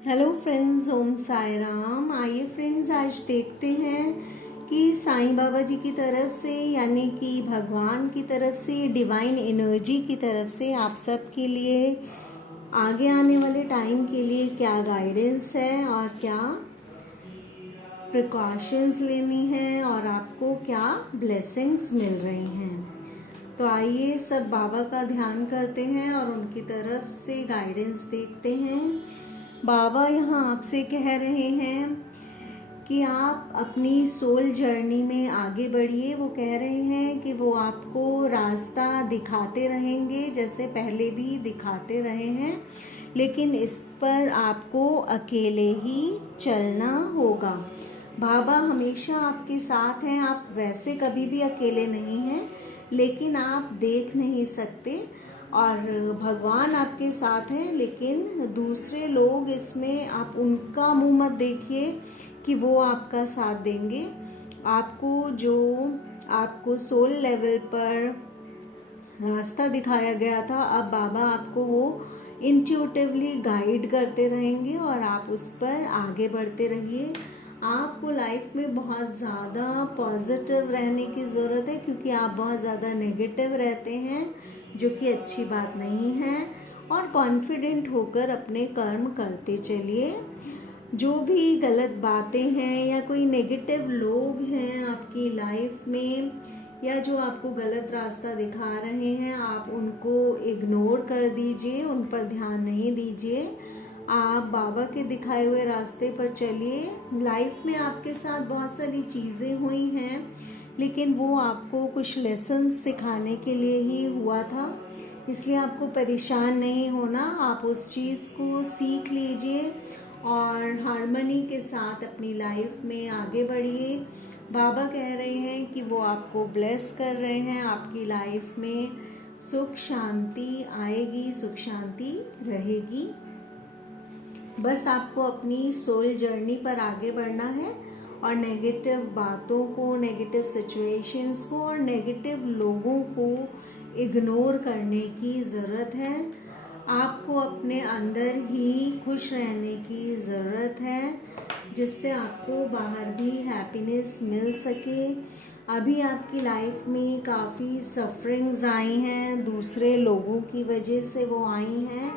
Hello friends, ओम साई राम। आइए friends, आज देखते हैं कि साईं बाबा जी की तरफ से यानी कि भगवान की तरफ से, डिवाइन एनर्जी की तरफ से आप सब के लिए आगे आने वाले टाइम के लिए क्या गाइडेंस है और क्या प्रिकॉशंस लेनी है और आपको क्या ब्लेसिंग्स मिल रही हैं। तो आइए सब बाबा का ध्यान करते हैं और उनकी तरफ से गाइडेंस देखते हैं। बाबा यहाँ आपसे कह रहे हैं कि आप अपनी सोल जर्नी में आगे बढ़िए। वो कह रहे हैं कि वो आपको रास्ता दिखाते रहेंगे, जैसे पहले भी दिखाते रहे हैं, लेकिन इस पर आपको अकेले ही चलना होगा। बाबा हमेशा आपके साथ हैं। आप वैसे कभी भी अकेले नहीं हैं, लेकिन आप देख नहीं सकते। और भगवान आपके साथ हैं, लेकिन दूसरे लोग इसमें आप उनका मुंह मत देखिए कि वो आपका साथ देंगे। आपको सोल लेवल पर रास्ता दिखाया गया था, अब बाबा आपको वो इंट्यूटिवली गाइड करते रहेंगे और आप उस पर आगे बढ़ते रहिए। आपको लाइफ में बहुत ज़्यादा पॉजिटिव रहने की ज़रूरत है, क्योंकि आप बहुत ज़्यादा नेगेटिव रहते हैं, जो कि अच्छी बात नहीं है। और कॉन्फिडेंट होकर अपने कर्म करते चलिए। जो भी गलत बातें हैं या कोई नेगेटिव लोग हैं आपकी लाइफ में, या जो आपको गलत रास्ता दिखा रहे हैं, आप उनको इग्नोर कर दीजिए, उन पर ध्यान नहीं दीजिए। आप बाबा के दिखाए हुए रास्ते पर चलिए। लाइफ में आपके साथ बहुत सारी चीज़ें हुई हैं, लेकिन वो आपको कुछ लेसन्स सिखाने के लिए ही हुआ था, इसलिए आपको परेशान नहीं होना। आप उस चीज़ को सीख लीजिए और हार्मनी के साथ अपनी लाइफ में आगे बढ़िए। बाबा कह रहे हैं कि वो आपको ब्लेस कर रहे हैं। आपकी लाइफ में सुख शांति आएगी, सुख शांति रहेगी। बस आपको अपनी सोल जर्नी पर आगे बढ़ना है और नेगेटिव बातों को, नेगेटिव सिचुएशंस को और नेगेटिव लोगों को इग्नोर करने की ज़रूरत है। आपको अपने अंदर ही खुश रहने की ज़रूरत है, जिससे आपको बाहर भी हैप्पीनेस मिल सके। अभी आपकी लाइफ में काफ़ी सफरिंग्स आई हैं, दूसरे लोगों की वजह से वो आई हैं,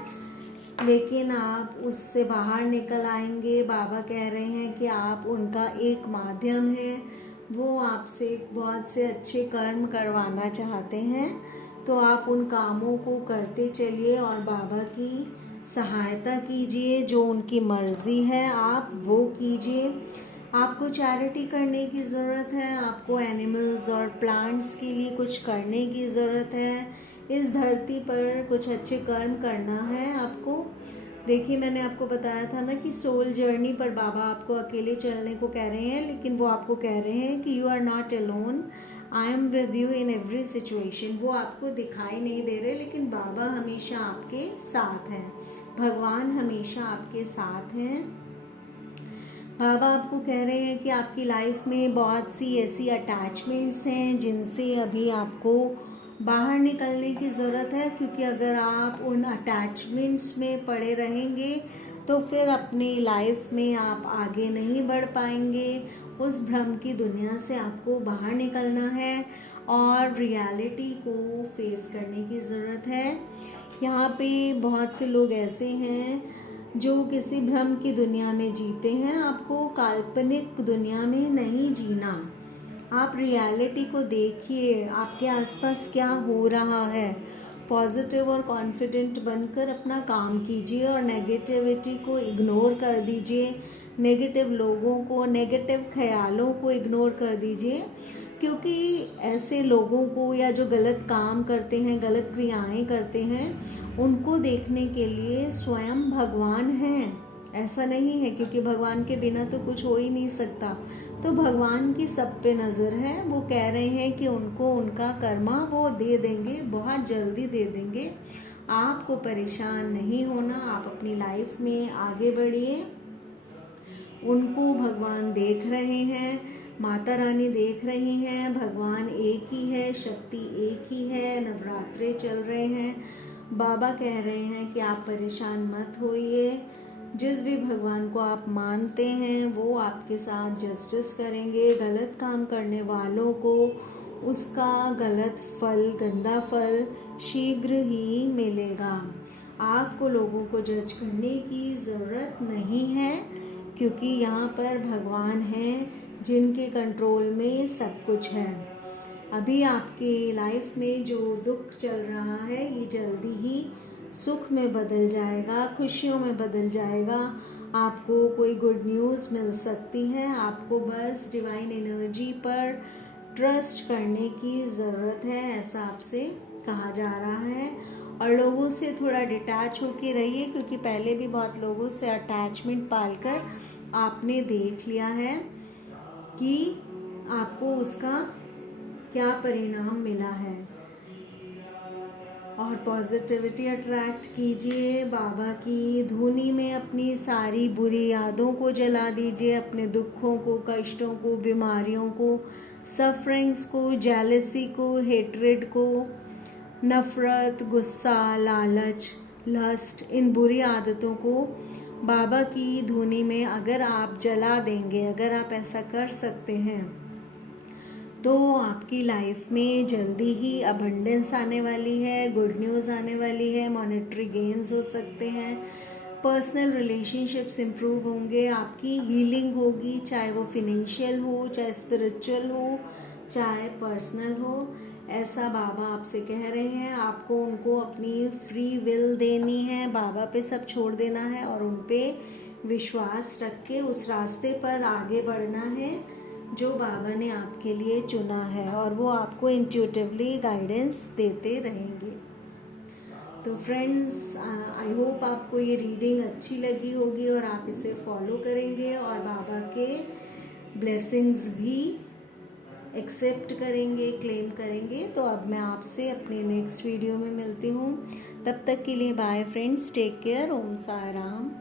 लेकिन आप उससे बाहर निकल आएंगे। बाबा कह रहे हैं कि आप उनका एक माध्यम हैं। वो आपसे बहुत से अच्छे कर्म करवाना चाहते हैं, तो आप उन कामों को करते चलिए और बाबा की सहायता कीजिए। जो उनकी मर्जी है आप वो कीजिए। आपको चैरिटी करने की ज़रूरत है, आपको एनिमल्स और प्लांट्स के लिए कुछ करने की ज़रूरत है। इस धरती पर कुछ अच्छे कर्म करना है आपको। देखिए, मैंने आपको बताया था ना कि सोल जर्नी पर बाबा आपको अकेले चलने को कह रहे हैं, लेकिन वो आपको कह रहे हैं कि you are not alone, I am with you in every situation. वो आपको दिखाई नहीं दे रहे, लेकिन बाबा हमेशा आपके साथ हैं। भगवान हमेशा आपके साथ हैं। बाबा आपको कह रहे हैं कि आपकी लाइफ में बहुत सी ऐसी अटैचमेंट्स हैं जिनसे अभी आपको बाहर निकलने की ज़रूरत है, क्योंकि अगर आप उन अटैचमेंट्स में पड़े रहेंगे तो फिर अपनी लाइफ में आप आगे नहीं बढ़ पाएंगे। उस भ्रम की दुनिया से आपको बाहर निकलना है और रियलिटी को फेस करने की ज़रूरत है। यहाँ पे बहुत से लोग ऐसे हैं जो किसी भ्रम की दुनिया में जीते हैं। आपको काल्पनिक दुनिया में नहीं जीना। आप रियलिटी को देखिए, आपके आसपास क्या हो रहा है। पॉजिटिव और कॉन्फिडेंट बनकर अपना काम कीजिए और नेगेटिविटी को इग्नोर कर दीजिए। नेगेटिव लोगों को, नेगेटिव ख्यालों को इग्नोर कर दीजिए, क्योंकि ऐसे लोगों को या जो गलत काम करते हैं, गलत क्रियाएं करते हैं, उनको देखने के लिए स्वयं भगवान हैं। ऐसा नहीं है, क्योंकि भगवान के बिना तो कुछ हो ही नहीं सकता। तो भगवान की सब पे नज़र है। वो कह रहे हैं कि उनको उनका कर्मा वो दे देंगे, बहुत जल्दी दे देंगे। आपको परेशान नहीं होना, आप अपनी लाइफ में आगे बढ़िए। उनको भगवान देख रहे हैं, माता रानी देख रही हैं। भगवान एक ही है, शक्ति एक ही है। नवरात्रे चल रहे हैं। बाबा कह रहे हैं कि आप परेशान मत होइए। जिस भी भगवान को आप मानते हैं वो आपके साथ जस्टिस करेंगे। गलत काम करने वालों को उसका गलत फल, गंदा फल शीघ्र ही मिलेगा। आपको लोगों को जज करने की ज़रूरत नहीं है, क्योंकि यहाँ पर भगवान हैं जिनके कंट्रोल में सब कुछ है। अभी आपके लाइफ में जो दुख चल रहा है ये जल्दी ही सुख में बदल जाएगा, खुशियों में बदल जाएगा। आपको कोई गुड न्यूज़ मिल सकती है। आपको बस डिवाइन एनर्जी पर ट्रस्ट करने की ज़रूरत है, ऐसा आपसे कहा जा रहा है। और लोगों से थोड़ा डिटैच होके रहिए, क्योंकि पहले भी बहुत लोगों से अटैचमेंट पालकर आपने देख लिया है कि आपको उसका क्या परिणाम मिला है। और पॉजिटिविटी अट्रैक्ट कीजिए। बाबा की धुनी में अपनी सारी बुरी यादों को जला दीजिए, अपने दुखों को, कष्टों को, बीमारियों को, सफरिंग्स को, जेलसी को, हेट्रेड को, नफरत, गुस्सा, लालच, लस्ट, इन बुरी आदतों को बाबा की धुनी में अगर आप जला देंगे, अगर आप ऐसा कर सकते हैं, तो आपकी लाइफ में जल्दी ही अबंडेंस आने वाली है, गुड न्यूज़ आने वाली है, मॉनेटरी गेन्स हो सकते हैं, पर्सनल रिलेशनशिप्स इम्प्रूव होंगे, आपकी हीलिंग होगी, चाहे वो फिनेंशियल हो, चाहे स्पिरिचुअल हो, चाहे पर्सनल हो। ऐसा बाबा आपसे कह रहे हैं। आपको उनको अपनी फ्री विल देनी है, बाबा पे सब छोड़ देना है और उन पे विश्वास रख के उस रास्ते पर आगे बढ़ना है जो बाबा ने आपके लिए चुना है, और वो आपको इंट्यूटिवली गाइडेंस देते रहेंगे। तो फ्रेंड्स, आई होप आपको ये रीडिंग अच्छी लगी होगी और आप इसे फॉलो करेंगे और बाबा के ब्लेसिंग्स भी एक्सेप्ट करेंगे, क्लेम करेंगे। तो अब मैं आपसे अपने नेक्स्ट वीडियो में मिलती हूँ। तब तक के लिए बाय फ्रेंड्स, टेक केयर, ओम साई राम।